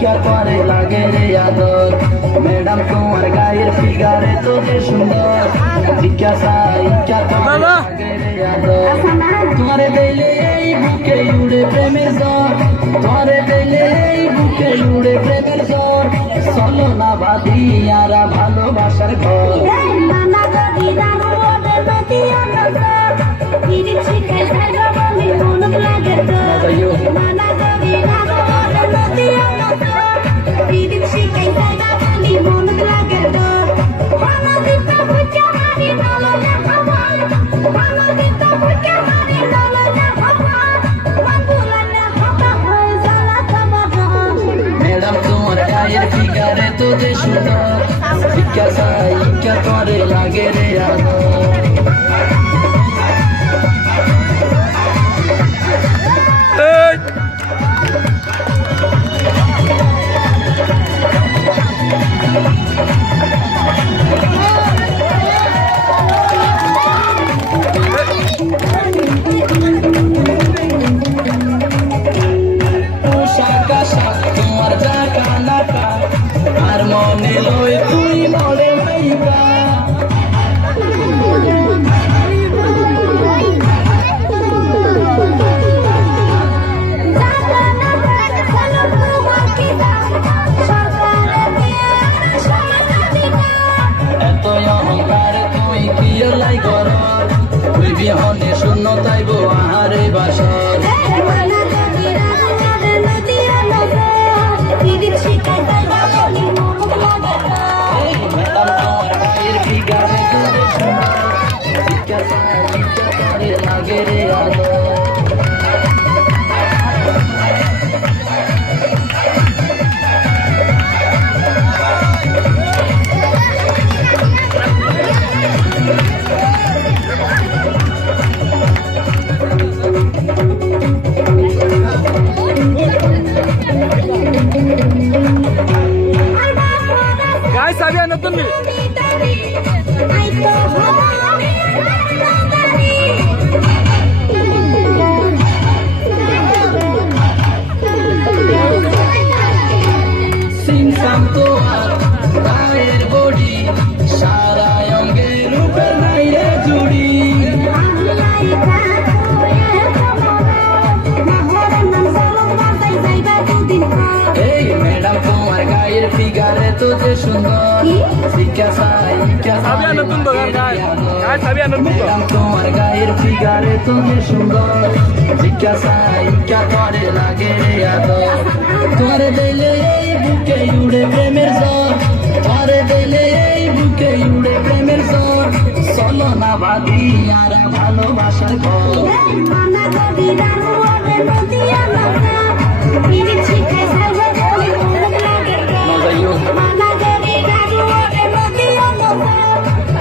क्या करे लागे रे आदर मैडम तुम्हार गाয়ের ফিগারে তো যে সুন্দর জিজ্ঞাসা क्या करे लागे रे आदर তোমারে দিলে এই বুকে উড়ে প্রেমের ঝড় তোমারে দিলে এই বুকে উড়ে প্রেমের ঝড় চলো না বাদিয়ারা ভালোবাসার ঘর নানা গদি রানু ওরে নদিয়া নজর গিরি ছিকে জায়গা বলি মন লাগে তো নানা গদি রানু ওরে নদিয়া নজর গিরি ছিকে জায়গা বলি মন লাগে তো ভালো দিতে বুঝা মারি নলো না হাওয়া ভালো দিতে বুঝা মারি নলো না হাওয়া বাবুলা না হাওয়া হয়ে জ্বালা তোমার मैडम তোমার গায়ের ফিগারে তো যে সুন্দর জিজ্ঞাসা क्या करे लागे रे आदर তোমার জাকা নাকা আর মনে লই তুই মরে ভাইবা এত অহংকার তুই কি লাই কর তুই বিহনে শূন্য তাইব আহারে বাসর लागे रे आदर guys sabi nonton nih সিনসাম তোমার গায়ের বডি সারা অঙ্গে রূপের নাইরে জুড়ি এই ম্যাডাম তোমার গায়ের ফিগারে তো যে সুন্দর জিজ্ঞাসা sabi nonton tuh guys sabi nonton tuh madam তোমার গায়ের ফিগারে তো যে সুন্দর জিজ্ঞাসা করে লাগে রে আদর তোমারে দিলে এই বুকে উড়ে প্রেমের ঝড় তোমারে দিলে এই বুকে উড়ে প্রেমের ঝড় চলো না বাদিয়ার ভালোবাসার ঘর নানা গদি রানু ওরে নদিয়া নজর গিরি ছিকে জায়গা বলি মন লাগে তো মজাইও নানা গদি রানু ওরে নদিয়া নজর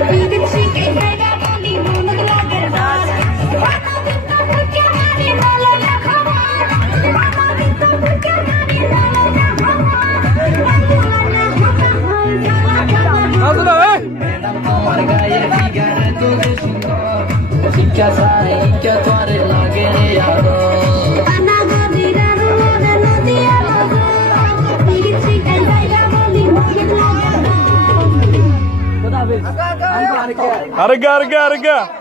গিরি ছিকে জায়গা বলি মন লাগে তো ভালো দিতে বুঝা মারি নলো না হাওয়া ভালো দিতে বুঝা মারি নলো না হাওয়া বাবুলা না হাওয়া হয়ে জ্বালা তোমার ম্যাডাম তোমার গায়ের ফিগারে তো যে সুন্দর জিজ্ঞাসা করে লাগে রে আদর নানা গদি রানু ওরে নদিয়া নজর গিরি ছিকে জায়গা বলি মন লাগে তো harga